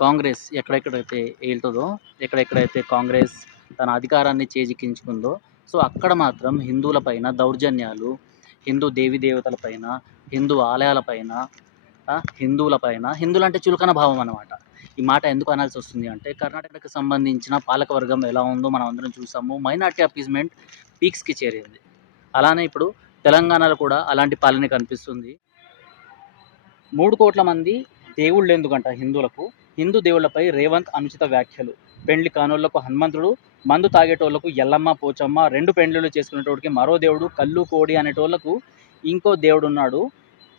కాంగ్రెస్ ఎక్కడెక్కడైతే ఏలుతుందో ఎక్కడెక్కడైతే కాంగ్రెస్ తన అధికారాన్ని చేజిక్కించుకుందో సో అక్కడ మాత్రం హిందువుల పైన దౌర్జన్యాలు హిందూ దేవి దేవతల పైన హిందూ ఆలయాలపైన హిందువులపైన హిందువుల పైన హిందువులు అంటే చులకన భావం అనమాట ఈ మాట ఎందుకు అనాల్సి వస్తుంది అంటే కర్ణాటకకు సంబంధించిన పాలకవర్గం ఎలా ఉందో మనం అందరం చూసాము. మైనార్టీ అపీస్మెంట్ పీక్స్కి చేరింది. అలానే ఇప్పుడు తెలంగాణలో కూడా అలాంటి పాలన కనిపిస్తుంది. మూడు కోట్ల మంది దేవుళ్ళు ఎందుకంట హిందువులకు? హిందూ దేవుళ్ళపై రేవంత్ అనుచిత వ్యాఖ్యలు. పెండ్లి కానోళ్ళకు హనుమంతుడు మందు తాగేటోళ్ళకు ఎల్లమ్మ పోచమ్మ రెండు పెండ్లు చేసుకునేటోడికి మరో దేవుడు కల్లు కోడి అనేటోళ్ళకు ఇంకో దేవుడు ఉన్నాడు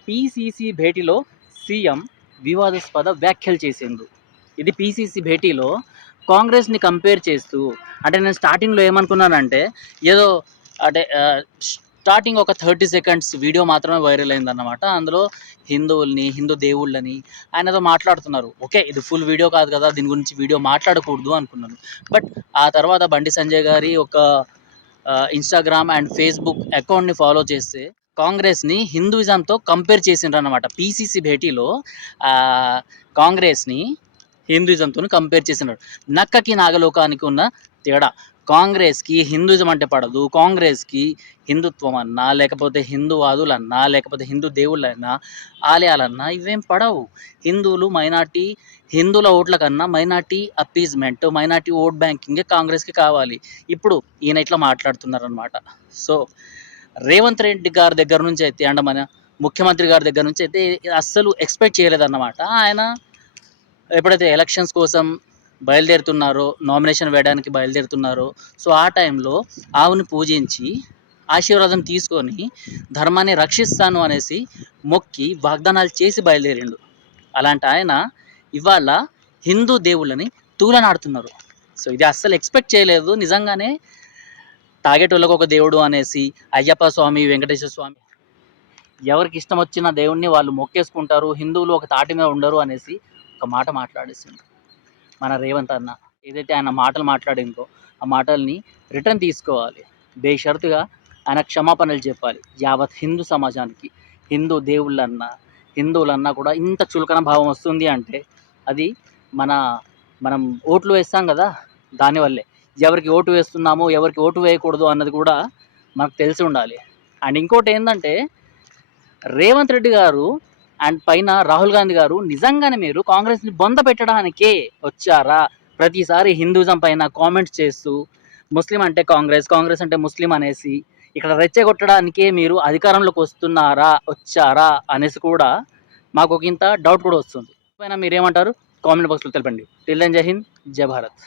పిసిసి భేటీలో సీఎం వివాదాస్పద వ్యాఖ్యలు చేసిండు. ఇది పిసిసి భేటీలో కాంగ్రెస్ని కంపేర్ చేస్తూ అంటే నేను స్టార్టింగ్లో ఏమనుకున్నానంటే ఏదో అంటే స్టార్టింగ్ ఒక థర్టీ సెకండ్స్ వీడియో మాత్రమే వైరల్ అయిందన్నమాట. అందులో హిందువుల్ని హిందూ దేవుళ్ళని ఆయనతో మాట్లాడుతున్నారు. ఓకే ఇది ఫుల్ వీడియో కాదు కదా దీని గురించి వీడియో మాట్లాడకూడదు అనుకున్నాను. బట్ ఆ తర్వాత బండి సంజయ్ గారి ఒక ఇన్స్టాగ్రామ్ అండ్ ఫేస్బుక్ అకౌంట్ని ఫాలో చేస్తే కాంగ్రెస్ని హిందూయిజంతో కంపేర్ చేసిండ్రు అనమాట పీసీసీ భేటీలో కాంగ్రెస్ని హిందూయిజంతో కంపేర్ చేసినాడు నక్కకి నాగలోకానికి ఉన్న తేడా. కాంగ్రెస్కి హిందూజం అంటే పడదు కాంగ్రెస్కి హిందుత్వం అన్నా లేకపోతే హిందూవాదులన్నా లేకపోతే హిందూ దేవుళ్ళన్నా ఆలయాలన్నా ఇవేం పడవు. హిందువులు మైనార్టీ హిందువుల ఓట్ల కన్నా మైనార్టీ అప్పీజ్మెంట్ మైనార్టీ ఓట్ బ్యాంకింగే కాంగ్రెస్కి కావాలి. ఇప్పుడు ఈయన ఇట్లా మాట్లాడుతున్నారనమాట సో రేవంత్ రెడ్డి గారి దగ్గర నుంచి అయితే అండ్ మన ముఖ్యమంత్రి గారి దగ్గర నుంచి అయితే అస్సలు ఎక్స్పెక్ట్ చేయలేదన్నమాట. ఆయన ఎప్పుడైతే ఎలక్షన్స్ కోసం బయలుదేరుతున్నారో నామినేషన్ వేయడానికి బయలుదేరుతున్నారు. సో ఆ టైంలో ఆవుని పూజించి ఆశీర్వాదం తీసుకొని ధర్మాన్ని రక్షిస్తాను అనేసి మొక్కి వాగ్దానాలు చేసి బయలుదేరిండు. అలాంటి ఆయన ఇవాళ హిందూ దేవుళ్ళని తూలనాడుతున్నారు. సో ఇది అస్సలు ఎక్స్పెక్ట్ చేయలేదు. నిజంగానే తాగేటోళ్ళకు ఒక దేవుడు అనేసి అయ్యప్ప స్వామి వెంకటేశ్వర స్వామి ఎవరికి ఇష్టం వచ్చిన దేవుణ్ణి వాళ్ళు మొక్కేసుకుంటారు హిందువులు ఒక తాటి మీద ఉండరు అనేసి ఒక మాట మాట్లాడేసిండు. మన రేవంత్ అన్న ఏదైతే ఆయన మాటలు మాట్లాడిందో ఆ మాటల్ని రిటర్న్ తీసుకోవాలి. బేషరతుగా ఆయన క్షమాపణలు చెప్పాలి. యావత్ హిందూ సమాజానికి హిందూ దేవుళ్ళన్నా హిందువులన్నా కూడా ఇంత చులకన భావం వస్తుంది అంటే అది మన మనం ఓట్లు వేస్తాం కదా దానివల్లే ఎవరికి ఓటు వేస్తున్నామో ఎవరికి ఓటు వేయకూడదు అన్నది కూడా మనకు తెలిసి ఉండాలి. అండ్ ఇంకోటి ఏంటంటే రేవంత్ రెడ్డి గారు అండ్ పైన రాహుల్ గాంధీ గారు నిజంగానే మీరు కాంగ్రెస్ని బొంద పెట్టడానికే వచ్చారా? ప్రతిసారి హిందూజం పైన కామెంట్స్ చేస్తూ ముస్లిం అంటే కాంగ్రెస్ కాంగ్రెస్ అంటే ముస్లిం అనేసి ఇక్కడ రెచ్చగొట్టడానికే మీరు అధికారంలోకి వస్తున్నారా వచ్చారా? అనేసి కూడా మాకు ఒక ఇంత డౌట్ కూడా వస్తుంది. పైన మీరేమంటారు? కామెంట్ బాక్స్లో తెలపండి. టిల్ దెన్ జై హింద్ జై భారత్.